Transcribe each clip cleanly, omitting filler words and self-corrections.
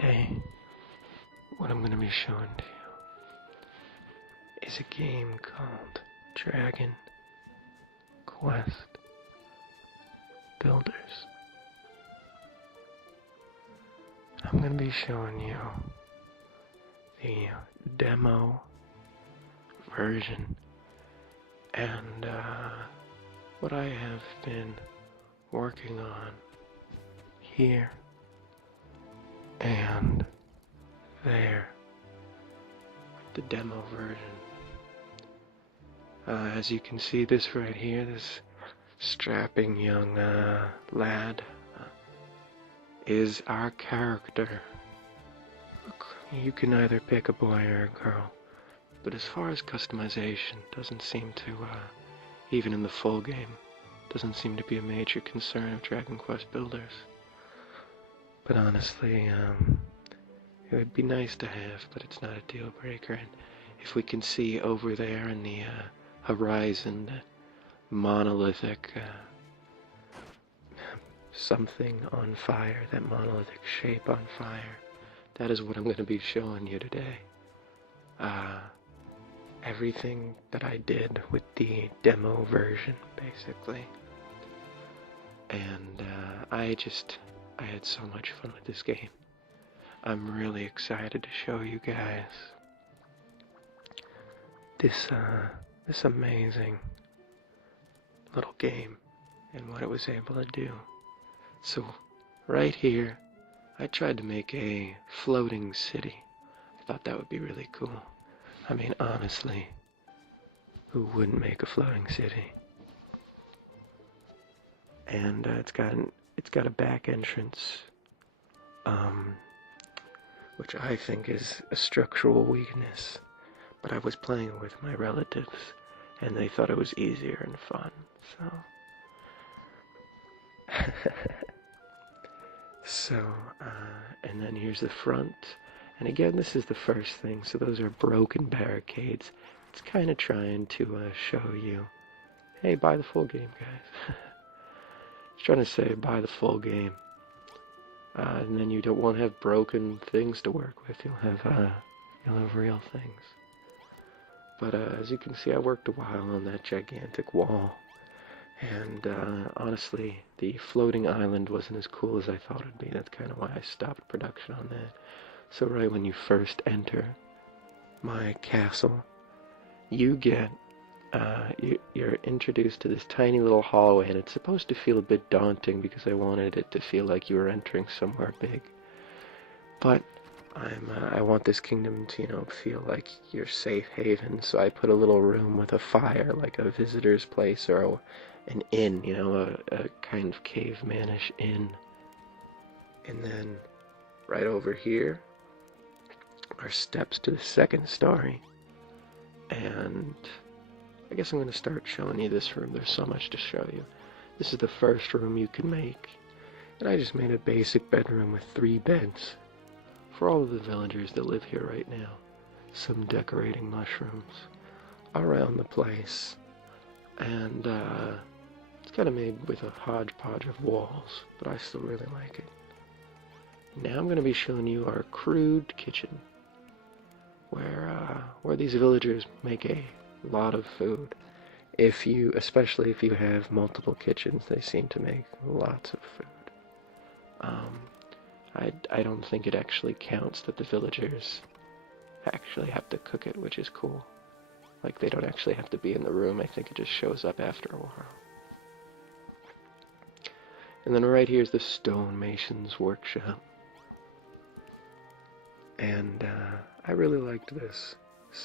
Today, what I'm going to be showing to you is a game called Dragon Quest Builders. I'm going to be showing you the demo version and what I have been working on here and there, the demo version. As you can see, this right here, this strapping young lad is our character. You can either pick a boy or a girl, but as far as customization, doesn't seem to, even in the full game, doesn't seem to be a major concern of Dragon Quest Builders. But honestly, it would be nice to have, but it's not a deal breaker. And if we can see over there in the horizon that monolithic something on fire, that monolithic shape on fire, that is what I'm going to be showing you today. Everything that I did with the demo version, basically. And I had so much fun with this game. I'm really excited to show you guys this amazing little game and what it was able to do. So right here, I tried to make a floating city. I thought that would be really cool. I mean, honestly, who wouldn't make a floating city? And it's got a back entrance, which I think is a structural weakness. But I was playing with my relatives, and they thought it was easier and fun, so. And then here's the front. And again, this is the first thing, so those are broken barricades. It's kind of trying to show you, hey, buy the full game, guys. It's trying to say, buy the full game. And then you won't have broken things to work with. You'll have real things. But as you can see, I worked a while on that gigantic wall. And honestly, the floating island wasn't as cool as I thought it'd be. That's kind of why I stopped production on that. So right when you first enter my castle, you get, you're introduced to this tiny little hallway, and it's supposed to feel a bit daunting because I wanted it to feel like you were entering somewhere big. But I want this kingdom to, feel like your safe haven, so I put a little room with a fire, like a visitor's place or an inn, a kind of cavemanish inn. And then right over here are steps to the second story. And I guess I'm going to start showing you this room. There's so much to show you. This is the first room you can make. And I just made a basic bedroom with 3 beds for all of the villagers that live here right now. Some decorating mushrooms around the place. And it's kind of made with a hodgepodge of walls, but I still really like it. Now I'm going to be showing you our crude kitchen, where these villagers make a lot of food. Especially if you have multiple kitchens, they seem to make lots of food. I don't think it actually counts that the villagers actually have to cook it, which is cool. Like, they don't actually have to be in the room. I think it just shows up after a while. And then right here's the stonemason's workshop. And I really liked this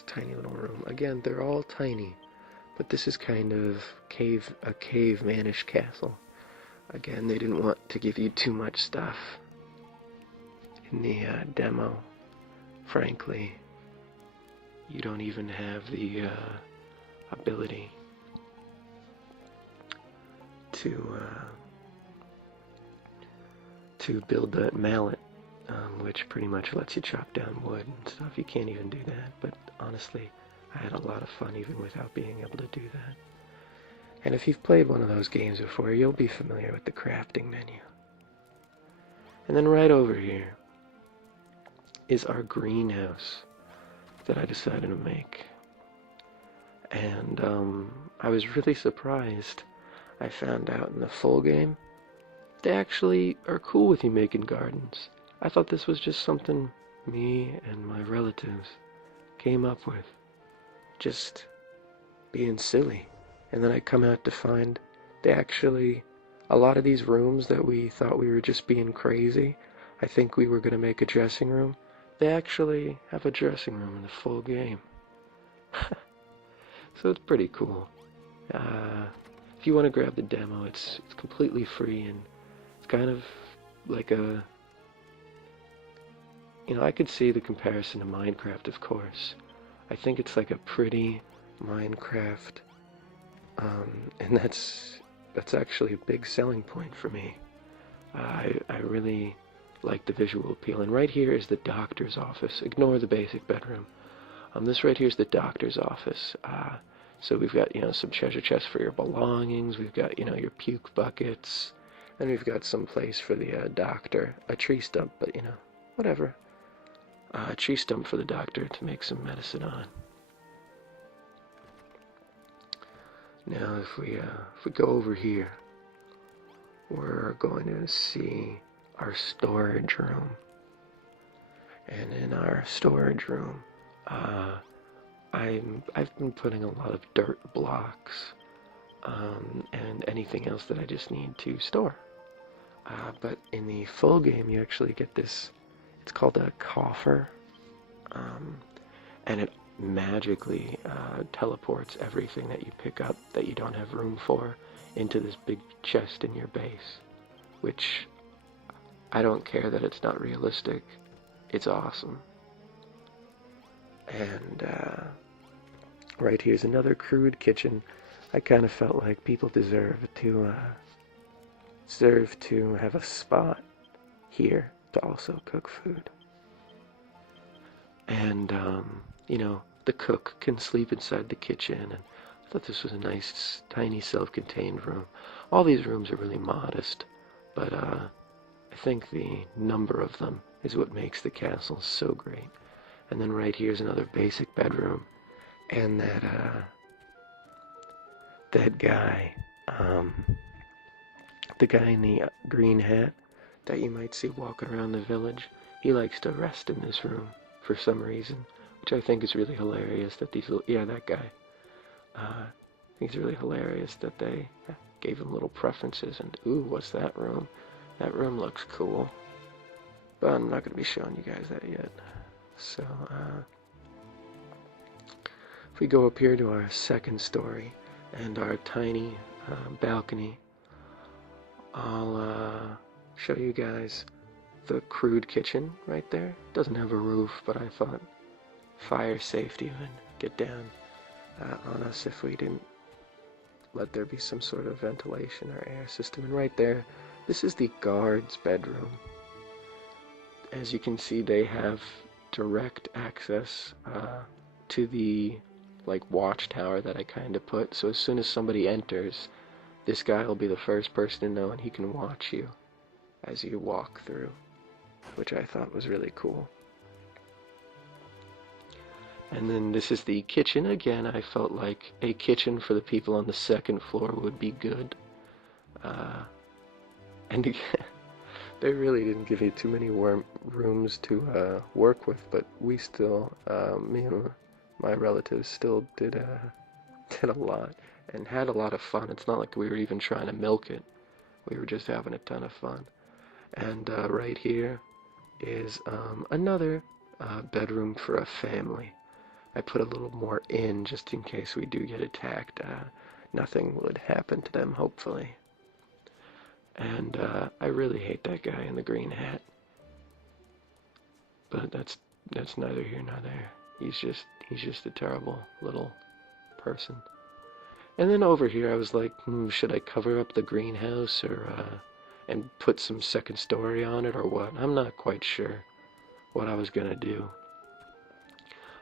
tiny little room. Again, they're all tiny, but this is kind of a cavemanish castle. Again, they didn't want to give you too much stuff in the demo. Frankly, you don't even have the ability to build that mallet, which pretty much lets you chop down wood and stuff. You can't even do that, but honestly, I had a lot of fun even without being able to do that. And if you've played one of those games before, you'll be familiar with the crafting menu. And then right over here is our greenhouse that I decided to make. And I was really surprised. I found out in the full game, they actually are cool with you making gardens. I thought this was just something me and my relatives came up with, just being silly. And then I come out to find they actually, a lot of these rooms that we thought we were just being crazy, I think we were going to make a dressing room, they actually have a dressing room in the full game. So it's pretty cool. If you want to grab the demo, it's completely free, and it's kind of like a, I could see the comparison to Minecraft, of course. I think it's like a pretty Minecraft, and that's actually a big selling point for me. I really like the visual appeal. And right here is the doctor's office. Ignore the basic bedroom. This right here is the doctor's office. So we've got, some treasure chests for your belongings. We've got, your puke buckets. And we've got some place for the doctor. A tree stump, but, whatever. A tree stump for the doctor to make some medicine on. Now, if we go over here, we're going to see our storage room. And in our storage room, I've been putting a lot of dirt blocks and anything else that I just need to store. But in the full game, you actually get this. It's called a coffer, and it magically teleports everything that you pick up that you don't have room for into this big chest in your base, which I don't care that it's not realistic. It's awesome. And right here's another crude kitchen. I kind of felt like people deserve to have a spot here to also cook food. And the cook can sleep inside the kitchen, and I thought this was a nice, tiny, self-contained room. All these rooms are really modest, but I think the number of them is what makes the castle so great. And then right here's another basic bedroom, and that guy, the guy in the green hat that you might see walking around the village, he likes to rest in this room for some reason, which I think is really hilarious that that guy. I think it's really hilarious that they gave him little preferences, and ooh, what's that room? That room looks cool. But I'm not going to be showing you guys that yet. So, if we go up here to our second story and our tiny balcony, I'll show you guys the crude kitchen right there. It doesn't have a roof, but I thought fire safety would get down on us if we didn't let there be some sort of ventilation or air system. And right there, this is the guard's bedroom. As you can see, they have direct access to the watchtower that I kind of put. So as soon as somebody enters, this guy will be the first person to know, and he can watch you as you walk through, which I thought was really cool. And then this is the kitchen. Again, I felt like a kitchen for the people on the second floor would be good. And again, they really didn't give you too many rooms to work with, but we still, me and my relatives still did a lot and had a lot of fun. It's not like we were even trying to milk it. We were just having a ton of fun. And right here is another bedroom for a family. I put a little more in just in case we do get attacked. Nothing would happen to them, hopefully. And I really hate that guy in the green hat. But that's neither here nor there. He's just a terrible little person. And then over here I was like, should I cover up the greenhouse or and put some second story on it or what? I'm not quite sure what I was gonna do.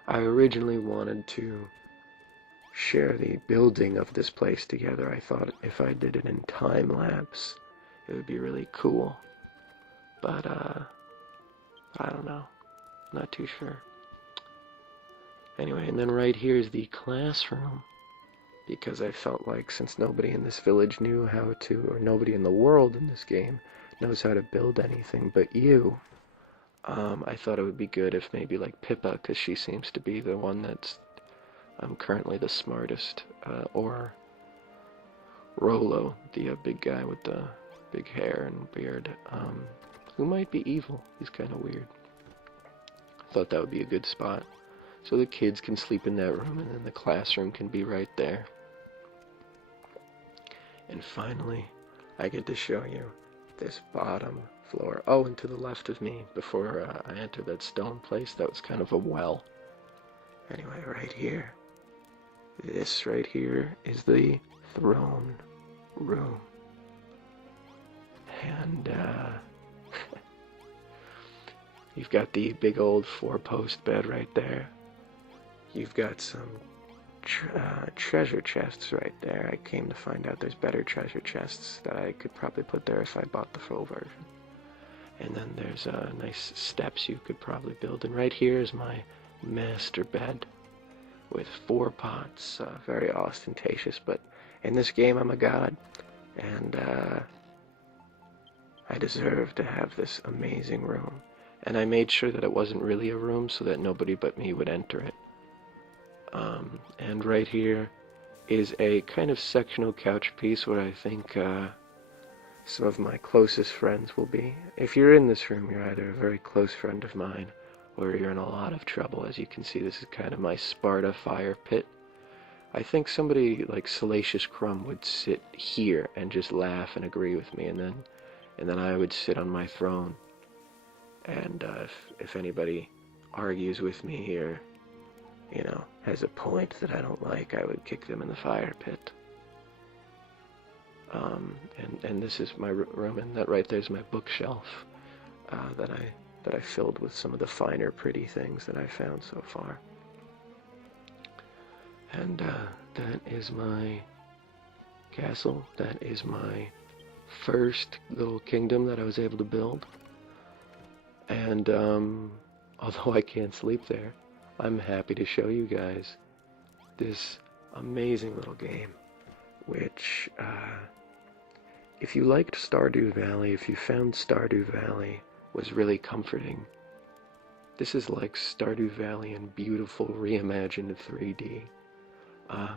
I originally wanted to share the building of this place together. I thought if I did it in time lapse, it would be really cool. But I don't know. Not too sure. Anyway, and then right here is the classroom, because I felt like since nobody in this village knew how to, or nobody in the world in this game knows how to build anything but you, I thought it would be good if maybe like Pippa, because she seems to be the one that's currently the smartest, or Rolo, the big guy with the big hair and beard, who might be evil. He's kind of weird. I thought that would be a good spot. So the kids can sleep in that room, and then the classroom can be right there. And finally, I get to show you this bottom floor. Oh, and to the left of me, before I entered that stone place, that was kind of a well. Anyway, right here, this right here is the throne room. And you've got the big old 4-post bed right there. You've got some treasure chests right there. I came to find out there's better treasure chests that I could probably put there if I bought the full version. And then there's nice steps you could probably build. And right here is my master bed with 4 pots. Very ostentatious, but in this game I'm a god. And I deserve to have this amazing room. And I made sure that it wasn't really a room so that nobody but me would enter it. And right here is a kind of sectional couch piece where I think some of my closest friends will be. If you're in this room, you're either a very close friend of mine, or you're in a lot of trouble. As you can see, this is kind of my Sparta fire pit. I think somebody like Salacious Crumb would sit here and just laugh and agree with me, and then I would sit on my throne. And if anybody argues with me here, you know, has a point that I don't like, I would kick them in the fire pit. And this is my room, and that right there's my bookshelf that I filled with some of the finer, pretty things that I found so far. And that is my castle. That is my first little kingdom that I was able to build. And although I can't sleep there, I'm happy to show you guys this amazing little game, which, if you liked Stardew Valley, if you found Stardew Valley was really comforting, this is like Stardew Valley in beautiful, reimagined 3D,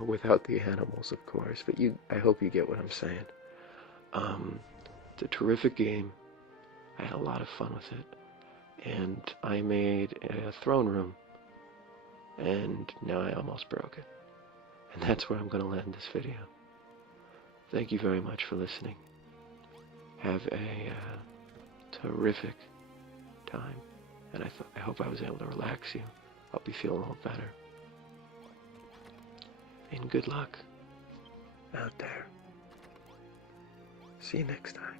without the animals, of course, but I hope you get what I'm saying. It's a terrific game. I had a lot of fun with it, and I made a throne room, and now I almost broke it. And that's where I'm going to land this video. Thank you very much for listening. Have a terrific time, and I hope I was able to relax you, help you feel a little better. And good luck out there. See you next time.